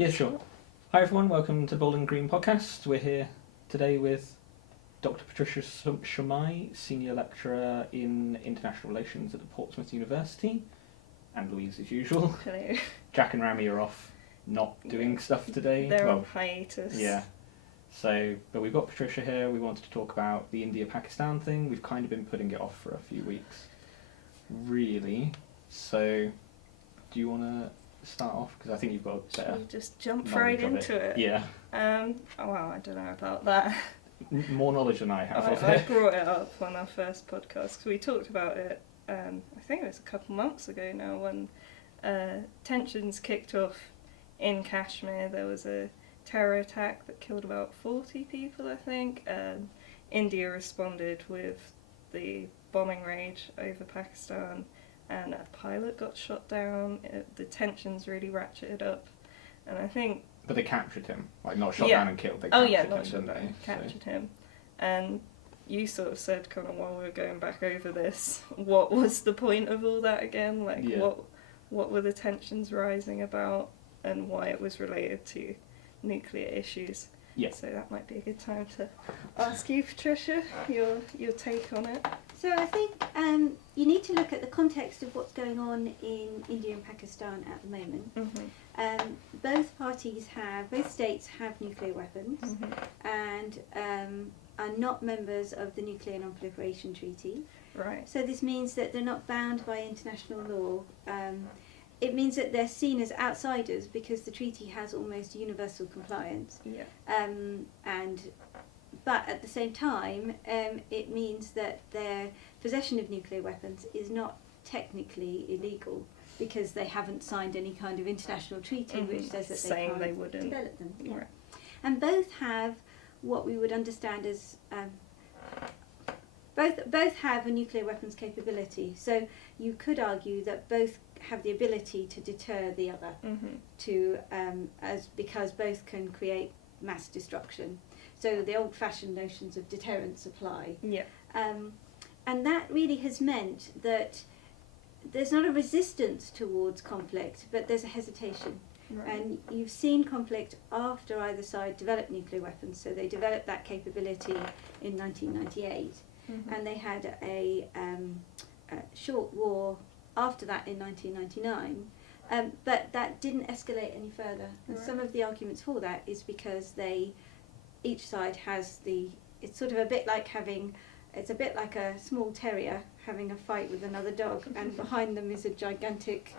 Yeah, sure. Hi everyone, welcome to Bold and Green Podcast. We're here today with Dr Patricia Shamai, Senior Lecturer in International Relations at the Portsmouth University, and Louise as usual. Hello. Jack and Rami are off not doing stuff today. They're on hiatus. Yeah. So, but we've got Patricia here. We wanted to talk about the India-Pakistan thing. We've kind of been putting it off for a few weeks, really. So, do you want to start off? Because I think you've got a better. Should we just jump right into it? Yeah. Oh, well, I don't know about that. More knowledge than I have. I brought it up on our first podcast because we talked about it. I think it was a couple months ago now when tensions kicked off in Kashmir. There was a terror attack that killed about 40 people, I think. India responded with the bombing rage over Pakistan, and a pilot got shot down. The tensions really ratcheted up, and I think. But they captured him, like not shot down and killed. They not shot down, captured him, and you sort of said kind of while we were going back over this, what was the point of all that again? Like what were the tensions rising about, and why it was related to nuclear issues. Yeah. So that might be a good time to ask you, Patricia, your take on it. So I think you need to look at the context of what's going on in India and Pakistan at the moment. Mm-hmm. Both states have nuclear weapons, Mm-hmm. and are not members of the Nuclear Non-Proliferation Treaty. Right. So this means that they're not bound by international law. It means that they're seen as outsiders because the treaty has almost universal compliance. Yeah. But at the same time, it means that their possession of nuclear weapons is not technically illegal because they haven't signed any kind of international treaty which says that they can't develop them. Yeah. Right. And both have what we would understand as both have a nuclear weapons capability. So you could argue that both have the ability to deter the other, because both can create mass destruction. So the old-fashioned notions of deterrence apply. Yeah. And that really has meant that there's not a resistance towards conflict, but there's a hesitation. Right. And you've seen conflict after either side developed nuclear weapons. So they developed that capability in 1998, and they had a short war after that in 1999. But that didn't escalate any further. And some of the arguments for that is because each side has it's a bit like a small terrier having a fight with another dog, and behind them is a gigantic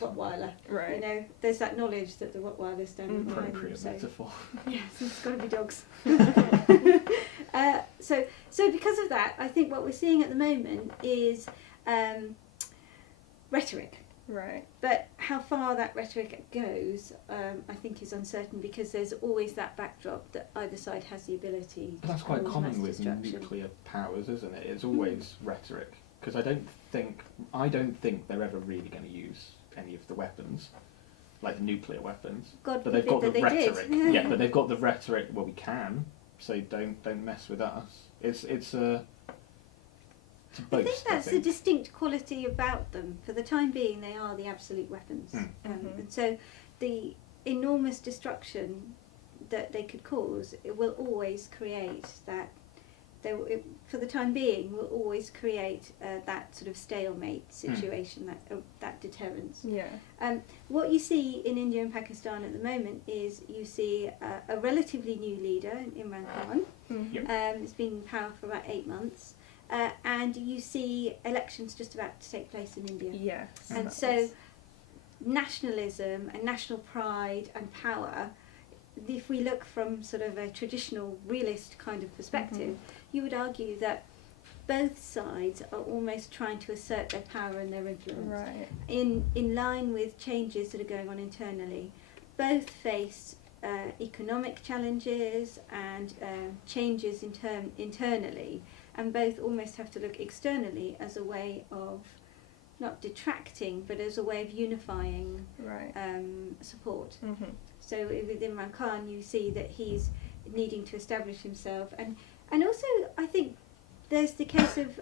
Rottweiler. Right. You know, there's that knowledge that the Rottweiler's standing behind them. Appropriate metaphor. Yes, it's got to be dogs. So because of that, I think what we're seeing at the moment is rhetoric. Right. But how far that rhetoric goes, I think is uncertain, because there's always that backdrop that either side has the ability to That's quite cause common mass with destruction. nuclear powers, isn't it? It's always rhetoric. Because I don't think they're ever really going to use any of the weapons, like the nuclear weapons. God But they've got the forbid that they rhetoric. did. Yeah, but they've got the rhetoric. Well, we can. So don't mess with us. It's a boast. I think that's a distinct quality about them. For the time being, they are the absolute weapons. And so the enormous destruction that they could cause, it will always create that. For the time being, will always create that sort of stalemate situation, that deterrence. Yeah. What you see in India and Pakistan at the moment is you see a relatively new leader, Imran Khan. He's been in power for about 8 months. And you see elections just about to take place in India. Yes. And so nationalism and national pride and power, if we look from sort of a traditional realist kind of perspective, you would argue that both sides are almost trying to assert their power and their influence. Right. In line with changes that are going on internally. Both face economic challenges and changes internally, and both almost have to look externally as a way of not detracting, but as a way of unifying support. So with Imran Khan, you see that he's needing to establish himself, and also I think there's the case of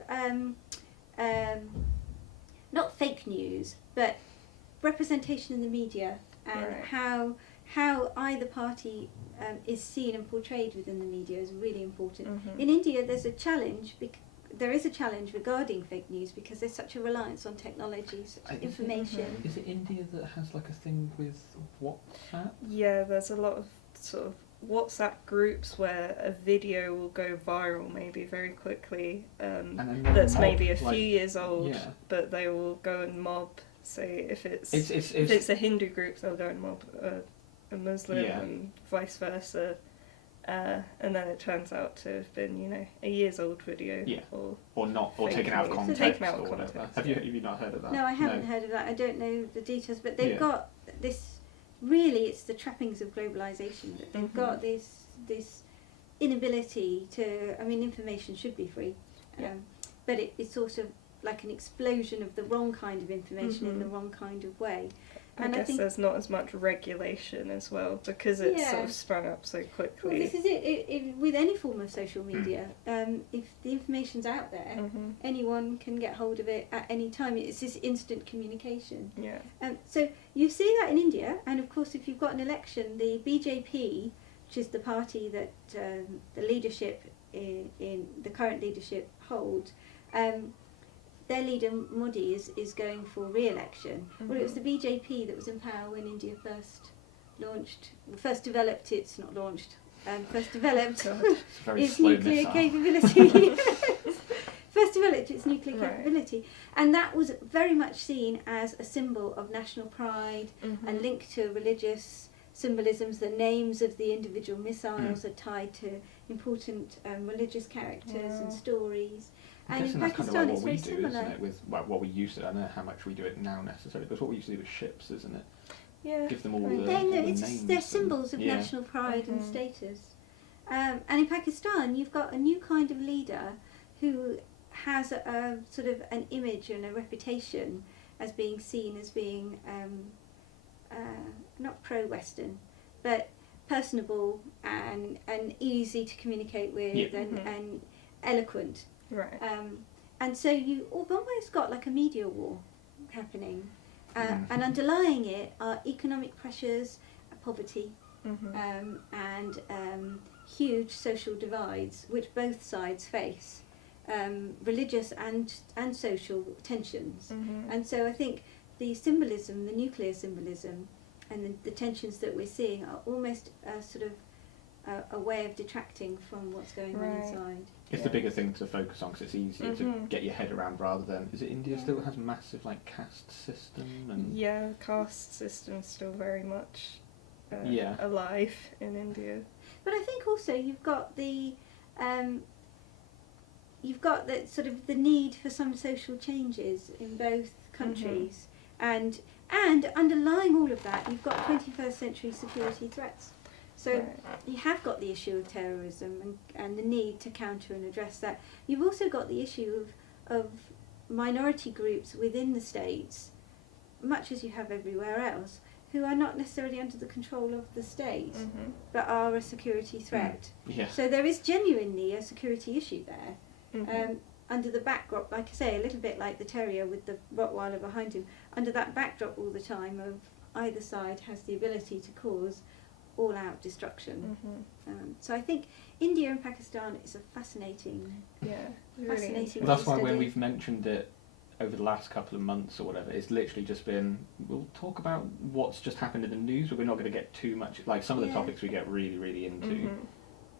not fake news, but representation in the media, and how how either party is seen and portrayed within the media is really important. Mhm. In India, there is a challenge regarding fake news because there's such a reliance on technologies, information. Is it India that has like a thing with WhatsApp? Yeah, there's a lot of sort of WhatsApp groups where a video will go viral maybe very quickly, And then they'll that's mob, maybe a like- few years old, yeah. but they will go and mob, say if it's It's if it's a Hindu group, they'll go and mob a Muslim, Yeah. and vice versa. And then it turns out to have been, you know, a year's old video. Yeah. Or not, or fake taken out of news. context, Taken out of or whatever. context, Have yeah. you not heard of that? No, I haven't heard of that. I don't know the details, but they've Yeah. got this. Really, it's the trappings of globalization that they've Mhm. got this inability to. I mean, information should be free, Yeah. but it's sort of like an explosion of the wrong kind of information in Mhm. the wrong kind of way. I And I guess think- there's not as much regulation as well because it's sort Yeah. of sprung up so quickly. Well, this is it with any form of social media. If the information's out there, Mhm. anyone can get hold of it at any time. It's this instant communication. Yeah. So you see that in India, and of course, if you've got an election, the BJP, which is the party that the leadership in the current leadership hold, their leader Modi is going for re-election. Well, it was the BJP that was in power when India first developed its It's a very its slow nuclear missile. capability. First developed its nuclear Right. capability, and that was very much seen as a symbol of national pride Mhm. and linked to religious symbolisms. The names of the individual missiles are tied to important religious characters and Yeah. stories. I'm And guessing in that's kind of Pakistan, like it's what we very do, similar. isn't it? With what we used to. I don't know how much we do it now necessarily, but it's what we used to do with ships, isn't it? Yeah. Give them all Right. the, They're, all the it's, names. they're and- symbols of yeah. national pride and Mhm. status. And in Pakistan, you've got a new kind of leader who has a sort of an image and a reputation as being seen as being not pro-Western, but personable and easy to communicate with Yeah. and eloquent. Right. And so you've almost got like a media war happening. Mhm. And underlying it are economic pressures, poverty, Mhm. and huge social divides which both sides face, religious and social tensions. Mhm. And so I think the symbolism, the nuclear symbolism, and the tensions that we're seeing are almost sort of a way of detracting from what's going on Right. inside. It's the bigger thing to focus on because it's easier to Mhm. get your head around rather than. Is it India Yeah. still has massive like caste system and Yeah, caste system's still very much Yeah. alive in India. But I think also you've got the sort of the need for some social changes in both countries, and underlying all of that, you've got 21st century security threats. So Right. you have got the issue of terrorism and the need to counter and address that. You've also got the issue of minority groups within the states, much as you have everywhere else, who are not necessarily under the control of the state, Mhm. but are a security threat. yeah. So there is genuinely a security issue there. Mhm. Under the backdrop, like I say, a little bit like the terrier with the Rottweiler behind him, under that backdrop all the time of either side has the ability to cause all-out destruction. Mhm. So I think India and Pakistan is a fascinating. Yeah. Fascinating. Well, that's why when study. we've mentioned it over the last couple of months or whatever, it's literally just been, we'll talk about what's just happened in the news, but we're not going to get too much, like some of the Yeah. topics we get really, really into. Mhm.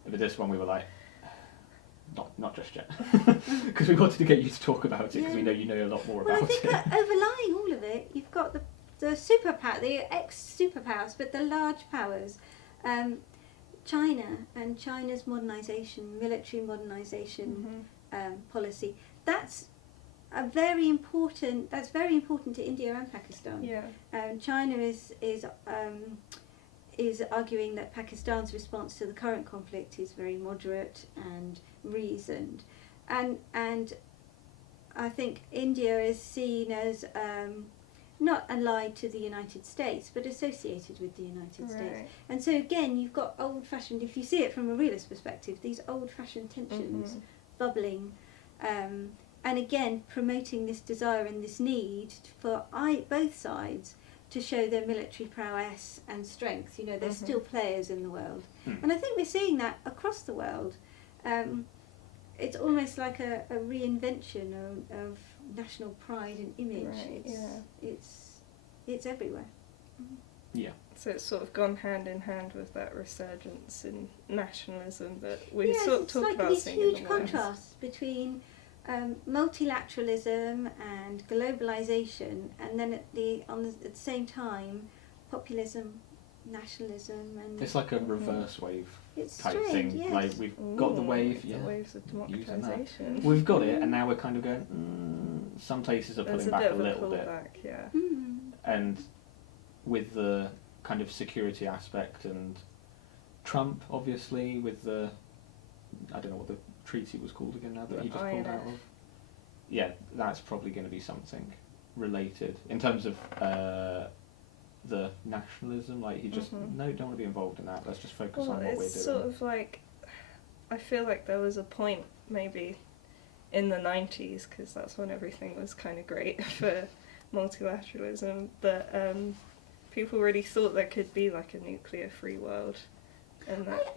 But this one we were like, not just yet. Because we wanted to get you to talk about it because we Yeah. know you know a lot more Well, I about think it. that overlying all of it, you've got the superpower, the ex-superpowers, but the large powers, China and China's modernisation, military modernisation Mhm. policy. That's very important to India and Pakistan. Yeah. China is arguing that Pakistan's response to the current conflict is very moderate and reasoned, and I think India is seen as not allied to the United States, but associated with the United States. Right. And so again, you've got old-fashioned, if you see it from a realist perspective, these old-fashioned tensions Mhm. bubbling, and again promoting this desire and this need for both sides to show their military prowess and strength. You know, they're still players in the world. Mm. And I think we're seeing that across the world. It's almost like a reinvention of national pride and image. Right, It's everywhere. Yeah. So it's sort of gone hand in hand with that resurgence in nationalism that we Yes, sort of it's talked like about these seeing in huge the West. contrasts between multilateralism and globalization, and then at the same time, populism, nationalism, and It's like a reverse wave it's type strange, thing. yes. Like we've got the wave, The yeah. waves of Using that. democratisation. We've got it, and now we're kind of going. Some places are There's pulling a back bit a of a little bit, pullback, yeah. and with the kind of security aspect, and Trump obviously with the, I don't know what the treaty was called again now that he just pulled out of. Yeah, that's probably going to be something related in terms of the nationalism. Like he just don't want to be involved in that. Let's just focus on what we're doing. It's sort of like, I feel like there was a point maybe in the 90s, because that's when everything was kind of great for multilateralism, that people really thought there could be like a nuclear-free world. And that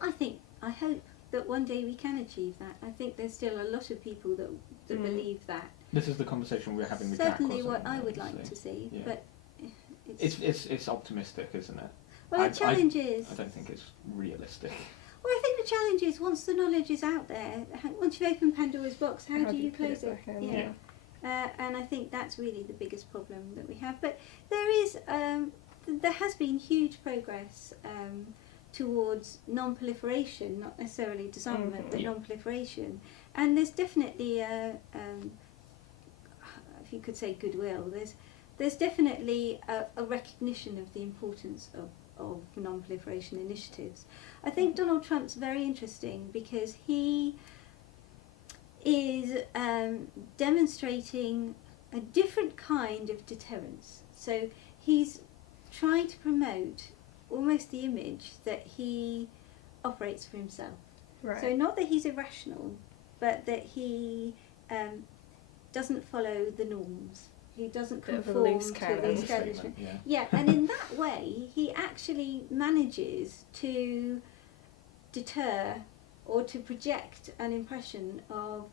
I hope that one day we can achieve that. I think there's still a lot of people that believe that. This is the conversation we're having with Certainly Jack, what wasn't it, I would like obviously? to see, Yeah. but It's optimistic, isn't it? well, the challenge is. I don't think it's realistic. Well, I think the challenge is once the knowledge is out there, once you've opened Pandora's box, how do you put close it? back in? Yeah. And I think that's really the biggest problem that we have. But there has been huge progress towards non-proliferation, not necessarily disarmament, but non-proliferation. And there's definitely, if you could say goodwill, there's definitely a recognition of the importance of non-proliferation initiatives. I think Donald Trump's very interesting because he is demonstrating a different kind of deterrence. So he's trying to promote almost the image that he operates for himself. Right. So not that he's irrational, but that he doesn't follow the norms. He doesn't Bit of a conform loose to cannon the statement, establishment. yeah. Yeah, and in that way, he actually manages to deter or to project an impression of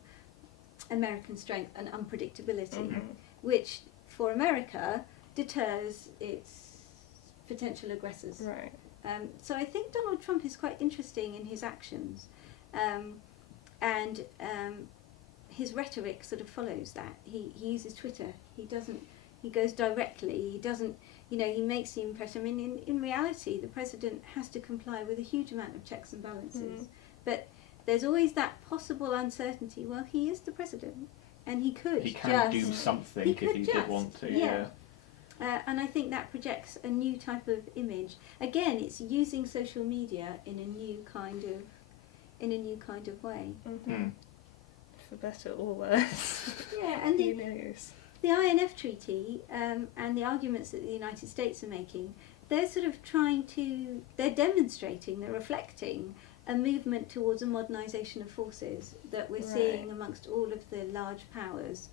American strength and unpredictability, which for America deters its potential aggressors. Right. So I think Donald Trump is quite interesting in his actions, and his rhetoric sort of follows that. He uses Twitter. He goes directly. He doesn't, he makes the impression. I mean, in reality, the president has to comply with a huge amount of checks and balances. But there's always that possible uncertainty. Well, he is the president, and he could He can just do something if he did want to. Yeah. And I think that projects a new type of image. Again, it's using social media in a new kind of way. For better or worse. Yeah, and Who knows? the INF Treaty and the arguments that the United States are making, they're sort of they're demonstrating, they're reflecting a movement towards a modernisation of forces that we're seeing amongst all of the large powers.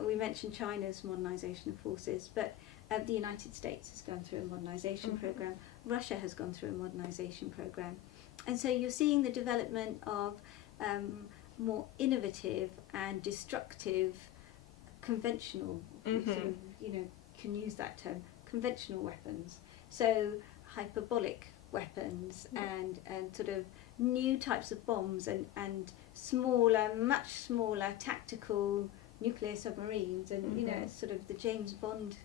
We mentioned China's modernisation of forces, but the United States has gone through a modernisation programme. Russia has gone through a modernisation programme. And so you're seeing the development of more innovative and destructive conventional, sort of, can use that term, conventional weapons. So hyperbolic weapons and sort of new types of bombs and smaller, much smaller tactical nuclear submarines and, sort of the James Bond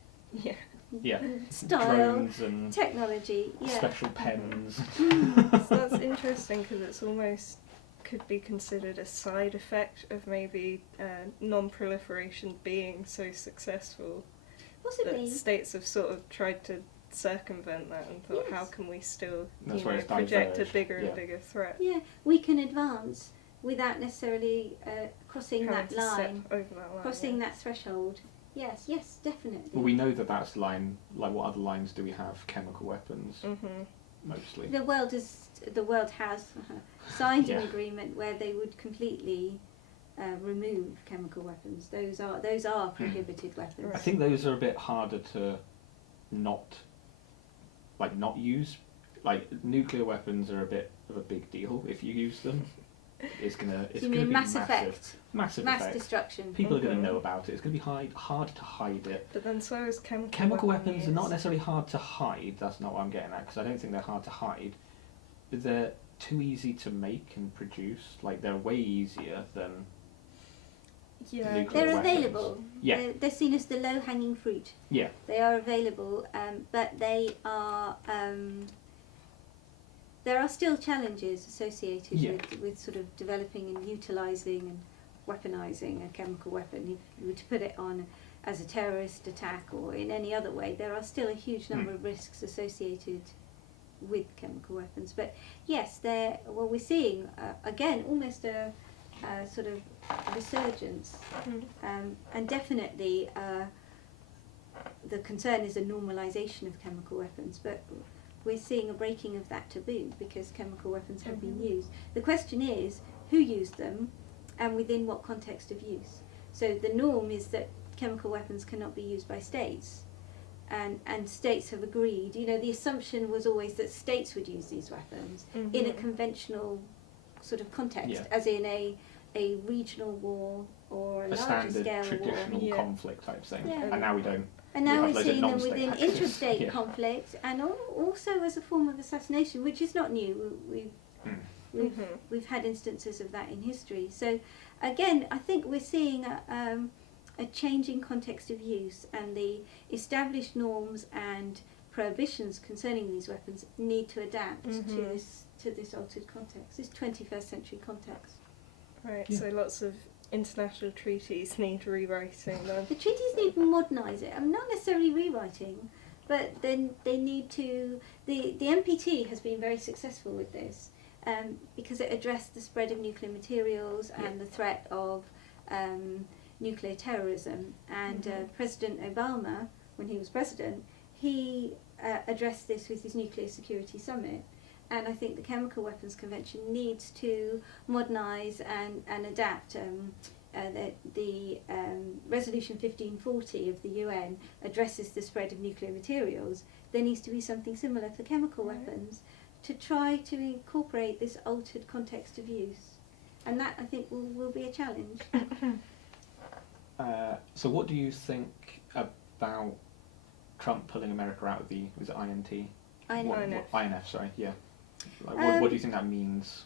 style Drones and technology. special pens. So that's interesting because it's almost could be considered a side effect of maybe non-proliferation being so successful. Possibly. That states have sort of tried to circumvent that and thought, how can we still That's why it's project a diverged, bigger and bigger threat? Yeah, we can advance without necessarily crossing Having that to step line, over that line, crossing that threshold. Yes, definitely. Well, we know that's line. Like, what other lines do we have? Chemical weapons, mostly. The world has signed an Yeah. agreement where they would completely remove chemical weapons. Those are prohibited weapons. I think those are a bit harder to not use. Like, nuclear weapons are a bit of a big deal. If you use them, it's gonna be mass massive effect, mass effect. destruction. People are going to know about it. It's going to be hard to hide it. But then so is Chemical weapons are not necessarily hard to hide. That's not what I'm getting at, because I don't think they're hard to hide. But they're too easy to make and produce. Like, they're way easier than nuclear They're weapons. Available. Yeah. They're seen as the low-hanging fruit. Yeah. They are available, but they are. There are still challenges associated with sort of developing and utilising and weaponising a chemical weapon. If you were to put it on as a terrorist attack or in any other way, there are still a huge number of risks associated with chemical weapons. But yes, we're seeing again almost a sort of resurgence, and definitely the concern is a normalisation of chemical weapons. But we're seeing a breaking of that taboo because chemical weapons have been used. The question is who used them and within what context of use. So the norm is that chemical weapons cannot be used by states, and states have agreed. You know, the assumption was always that states would use these weapons in a conventional sort of context, as in a regional war or a larger standard scale traditional war. conflict type thing. Yeah. And now we don't. And now have we're loads of seeing them non-state within actors. interstate conflict, and also as a form of assassination, which is not new. We've had instances of that in history. So again, I think we're seeing a changing context of use, and the established norms and prohibitions concerning these weapons need to adapt to this altered context, this 21st century context. Right. So lots of international treaties need rewriting then. The treaties need to modernise it. I'm not necessarily rewriting, but then they need to. The NPT has been very successful with this because it addressed the spread of nuclear materials and the threat of nuclear terrorism. And President Obama, when he was president, he addressed this with his Nuclear Security Summit. And I think the Chemical Weapons Convention needs to modernise and adapt. The Resolution 1540 of the UN addresses the spread of nuclear materials. There needs to be something similar for chemical weapons to try to incorporate this altered context of use. And that, I think, will be a challenge. So what do you think about Trump pulling America out of the, was it INT? INF, sorry, yeah. Like, what do you think that means?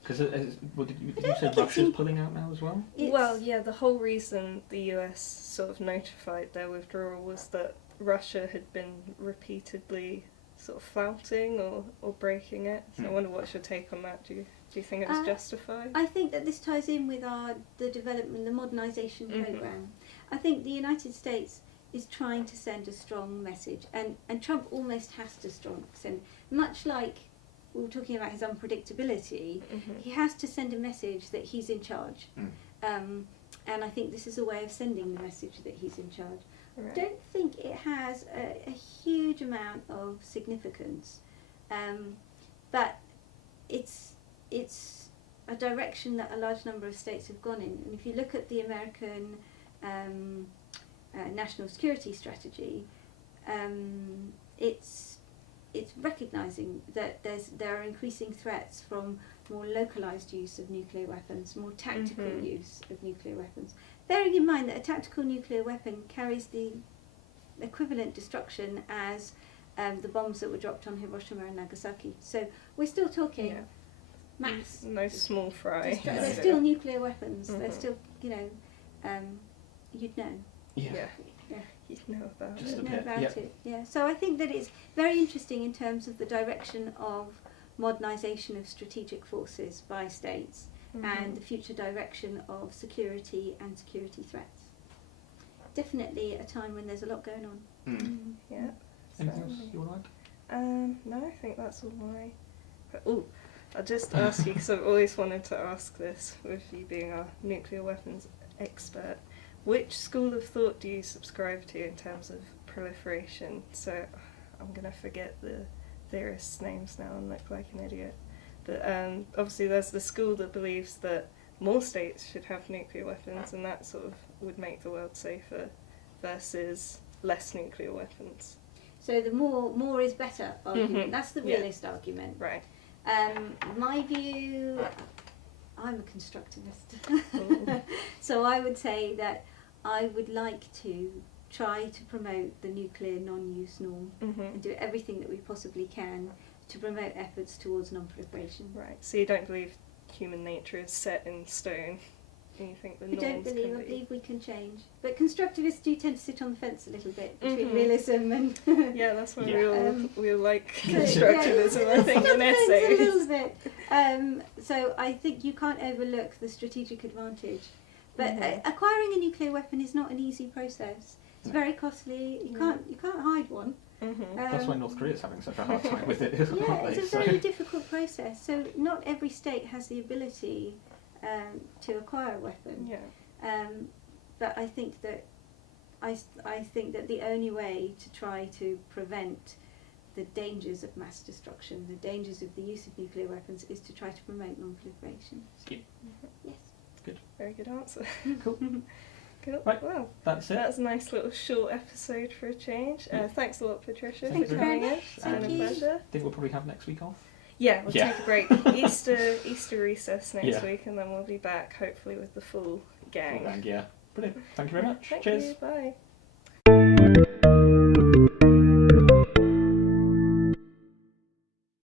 Because did you say Russia's pulling out now as well? Well, yeah, the whole reason the US sort of notified their withdrawal was that Russia had been repeatedly sort of flouting or breaking it. So I wonder what's your take on that? Do you think it was justified? I think that this ties in with the development, the modernisation programme. I think the United States is trying to send a strong message, and Trump almost has to send, much like we were talking about his unpredictability, he has to send a message that he's in charge. And I think this is a way of sending the message that he's in charge. Right. I don't think it has a huge amount of significance, but it's a direction that a large number of states have gone in. And if you look at the American national security strategy, it's recognising that there are increasing threats from more localised use of nuclear weapons, more tactical use of nuclear weapons. Bearing in mind that a tactical nuclear weapon carries the equivalent destruction as the bombs that were dropped on Hiroshima and Nagasaki. So we're still talking mass. No small fry. They're still nuclear weapons. They're still, you'd know. Yeah. You'd know about Just it. a bit. It. Yeah. So I think that it's very interesting in terms of the direction of modernisation of strategic forces by states and the future direction of security and security threats. Definitely a time when there's a lot going on. Yeah. Anything else you want to add? No, I think that's all I'll just ask you, because I've always wanted to ask this, with you being our nuclear weapons expert. Which school of thought do you subscribe to in terms of proliferation? So I'm going to forget the theorists' names now and look like an idiot. But obviously there's the school that believes that more states should have nuclear weapons, and that sort of would make the world safer, versus less nuclear weapons. So the more is better argument. That's the Yeah. realist argument. Right. My view, I'm a constructivist. Ooh. So I would say that I would like to try to promote the nuclear non-use norm and do everything that we possibly can to promote efforts towards non-proliferation. Right. So you don't believe human nature is set in stone? And you think the I don't norms believe, can I be? believe we can change. But constructivists do tend to sit on the fence a little bit between Mhm. realism and... Yeah, that's why Yeah. we all like So, constructivism, I think, in a essays. little bit. So I think you can't overlook the strategic advantage. But acquiring a nuclear weapon is not an easy process. It's No. very costly. You can't hide one. That's why North Korea's having such a hard time with it, Yeah, aren't they? it's a very difficult process. So not every state has the ability to acquire a weapon. Yeah. But I think that I think that the only way to try to prevent the dangers of mass destruction, the dangers of the use of nuclear weapons, is to try to promote non-proliferation. Yeah. Yes. Very good answer. Cool. Cool. Right. Well, That's it. that was a nice little short episode for a change. Thanks a lot, Patricia, Thank for you coming very in. much. It's been Thank a you. pleasure. I think we'll probably have next week off. Yeah, we'll Yeah. take a break. Easter recess next Yeah. week, and then we'll be back hopefully with the full gang. Cool, yeah. Brilliant. Thank you very much. Thank Cheers. you. Bye.